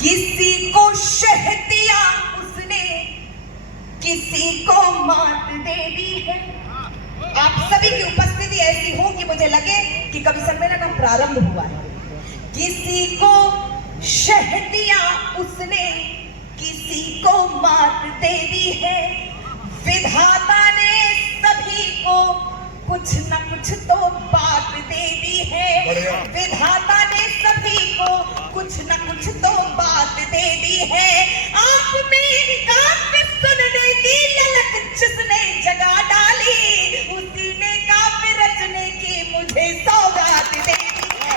किसी को शह दिया उसने, किसी को मात दे दी है। आप सभी की उपस्थिति ऐसी हो कि मुझे लगे कि कवि सम्मेलन अब प्रारंभ हुआ है। किसी को शह दिया उसने, किसी को मात दे दी है। विधाता ने सभी को कुछ न कुछ तो बात दे दी है। विधाता ने सभी को कुछ न कुछ तो बात दे दी है। आप में काव्य सुनने की ललक जिसने जगा डाली, उसी ने काव्य रचने की मुझे सौगात दे दी है।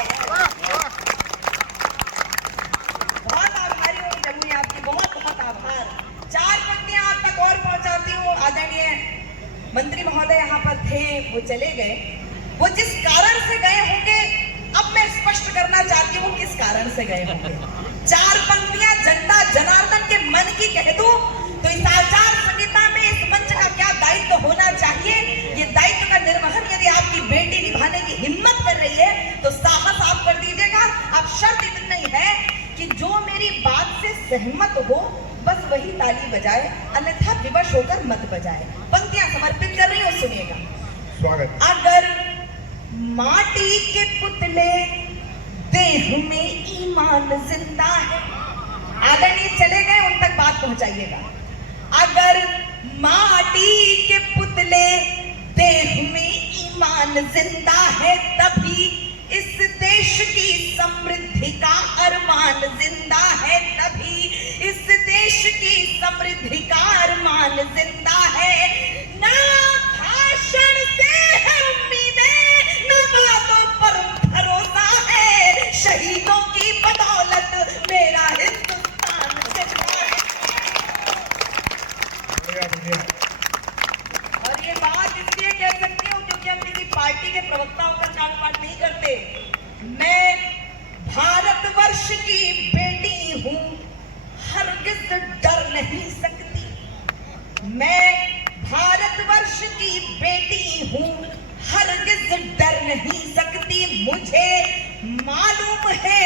बहुत आभारी हूँ जमुई, आपकी बहुत बहुत आभार। 4 पंक्तियां आप तक और पहुंचाती हूँ। आदरणीय मंत्री महोदय यहाँ पर थे, वो चले गए। वो जिस कारण से गए होंगे अब मैं स्पष्ट करना चाहती हूँ किस कारण से गए होंगे। 4 पंक्तियां जनता जनार्दन के मन की कह दूं तो इस आचार संहिता में इस मंच का क्या दायित्व होना चाहिए, ये दायित्व का निर्वहन यदि आपकी बेटी निभाने की हिम्मत कर रही है तो साहस आप कर दीजिएगा। अब शर्त इतनी है कि जो मेरी बात से सहमत हो बस वही ताली बजाए, अन्यथा विवश होकर मत बजाए। पंक्तियां समर्पित कर रही हूँ, सुनिएगा। स्वागत। अगर माटी के पुतले देह में ईमान जिंदा है, आदरणीय चले गए, उन तक बात पहुंचाइएगा। अगर माटी के पुतले देह में ईमान जिंदा है, तभी इस देश की समृद्धि का अरमान जिंदा है। तभी इस देश की समृद्धि का अरमान जिंदा है। ना भाषण से है उम्मीदें, ना बातों पर भरोसा है। शहीदों की बदौलत मेरा हिंदुस्तान जिंदा है। और ये बात इसलिए कह सकती हूँ क्योंकि हम किसी पार्टी के प्रवक्ताओं का चाट पाट नहीं करते। मैं भारतवर्ष की बेटी हूँ, हरगिज डर नहीं सकती। मैं भारतवर्ष की बेटी हूँ, हरगिज डर नहीं सकती। मुझे मालूम है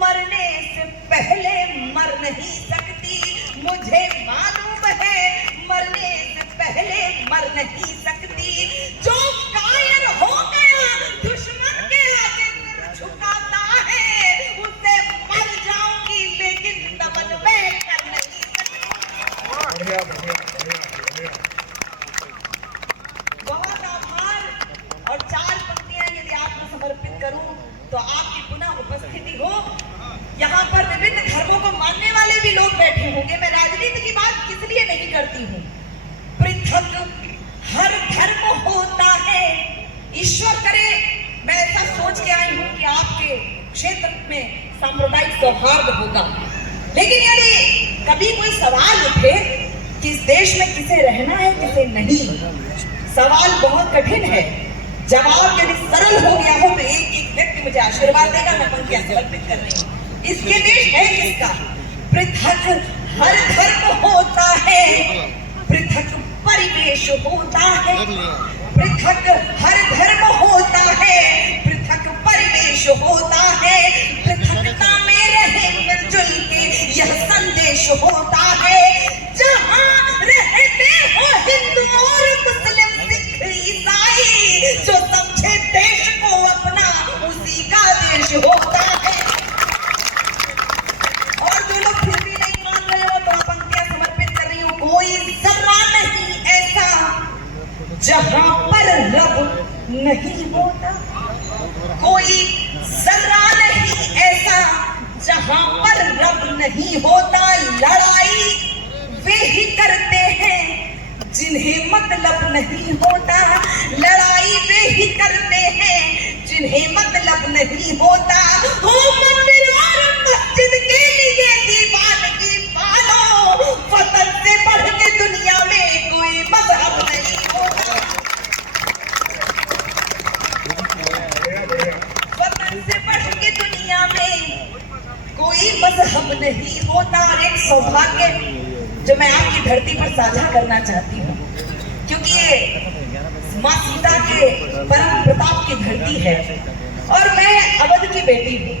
मरने से पहले मर नहीं सकती। मुझे मालूम है मरने से पहले मर नहीं सकती। जो कायर हो गया दुश्मन के आगे सिर झुकाता है, उसे मर जाऊंगी लेकिन नमन मैं कर नहीं सकती। बहुत आभार। और 4 पंक्तियां यदि आपको समर्पित करूं तो आपकी पुनः उपस्थिति हो। यहाँ पर विभिन्न धर्मों को मानने वाले भी लोग बैठे होंगे। मैं राजनीति की बात किस लिए नहीं करती हूँ। पृथक हर धर्म होता है, ईश्वर करे मैं ऐसा सोच के आई हूँ कि आपके क्षेत्र में सांप्रदायिक सौहार्द होगा। लेकिन यदि कभी कोई सवाल उठे कि इस देश में किसे रहना है किसे नहीं, सवाल बहुत कठिन है। जवाब यदि सरल हो गया हो तो एक व्यक्ति मुझे आशीर्वाद देगा, मैं पंक्तियां समर्पित कर रही हूँ। इसके देश है किसका? पृथक हर धर्म होता है, पृथक परिवेश होता है। पृथक हर धर्म होता है, पृथक परिवेश होता है। पृथकता में रहे मिलजुल के यह संदेश होता है। जहाँ रहते हो हिंदू और मुस्लिम सिख ईसाई, जो समझे देश को अपना उसी का देश होता है। और जो लोग फिर भी नहीं मान रहे हो तो पंक्तियां समर्पित कर रही हूँ। कोई जर्रा नहीं ऐसा जहां पर रब नहीं होता। कोई जर्रा नहीं ऐसा जहां पर रब नहीं होता। लड़ाई वे ही करते हैं जिन्हें मतलब नहीं होता। लड़ाई वे ही करते हैं जिन्हें मतलब नहीं होता। हो मंदिर और मस्जिद के लिए दीवानगी पालो, वतन से बढ़ के दुनिया में कोई मजहब नहीं होता। वतन से बढ़ के दुनिया में कोई मजहब नहीं होता। और एक सौभाग्य जो मैं आपकी धरती पर साझा करना चाहती हूँ, क्योंकि ये माँ सीता के परम प्रताप की धरती है और मैं अवध की बेटी हूँ।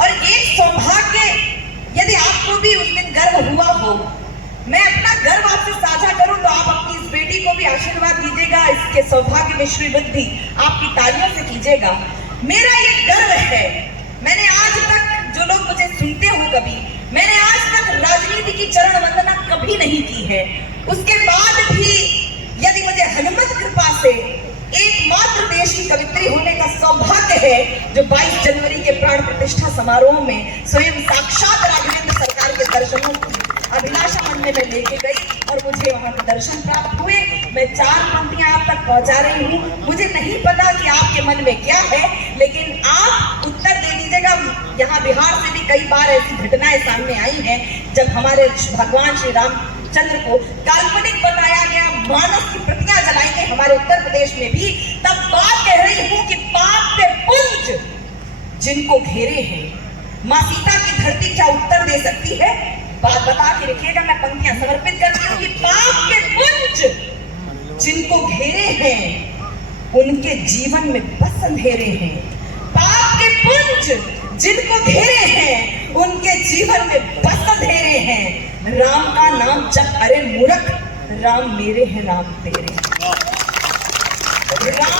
और एक सौभाग्य भी आशीर्वाद दीजिएगा, इसके सौभाग्य में श्री वृद्धि आपकी तालियों से कीजिएगा। मेरा ये गर्व है, मैंने आज तक, जो लोग मुझे सुनते हो कभी, मैंने आज तक राजनीति की चरण वंदना कभी नहीं की है। उसके बाद भी यदि मुझे हनुमत कृपा से एकमात्र देश की कवित्री होने का सौभाग्य है, जो 22 जनवरी के प्राण प्रतिष्ठा समारोह में स्वयं साक्षात राघवेंद्र सरकार के दर्शनों की अभिलाषा मन में मैं लेके गई और मुझे वहां के दर्शन प्राप्त हुए। मैं 4 पंक्तियां आप तक पहुंचा रही हूँ। मुझे नहीं पता कि आपके मन में क्या है, लेकिन आप उत्तर दे दीजिएगा। यहाँ बिहार से भी कई बार ऐसी घटनाएं सामने आई हैं जब हमारे भगवान श्री रामचंद्र को काल्पनिक बताया गया, मानस की प्रतिमा जलाई गई हमारे उत्तर प्रदेश में भी। तब बात कह रही हूँ कि पाप के पुंज जिनको घेरे हैं, माँ सीता की धरती क्या उत्तर दे सकती है? बात बता के रखिएगा, मैं पंक्तियां समर्पित करती हूँ कि पाप के पुंज जिनको घेरे हैं उनके जीवन में बस अंधेरे हैं। पाप के पुंज जिनको घेरे हैं उनके जीवन में बस अंधेरे हैं। राम का नाम जप, अरे मूर्ख, राम मेरे हैं राम तेरे। राम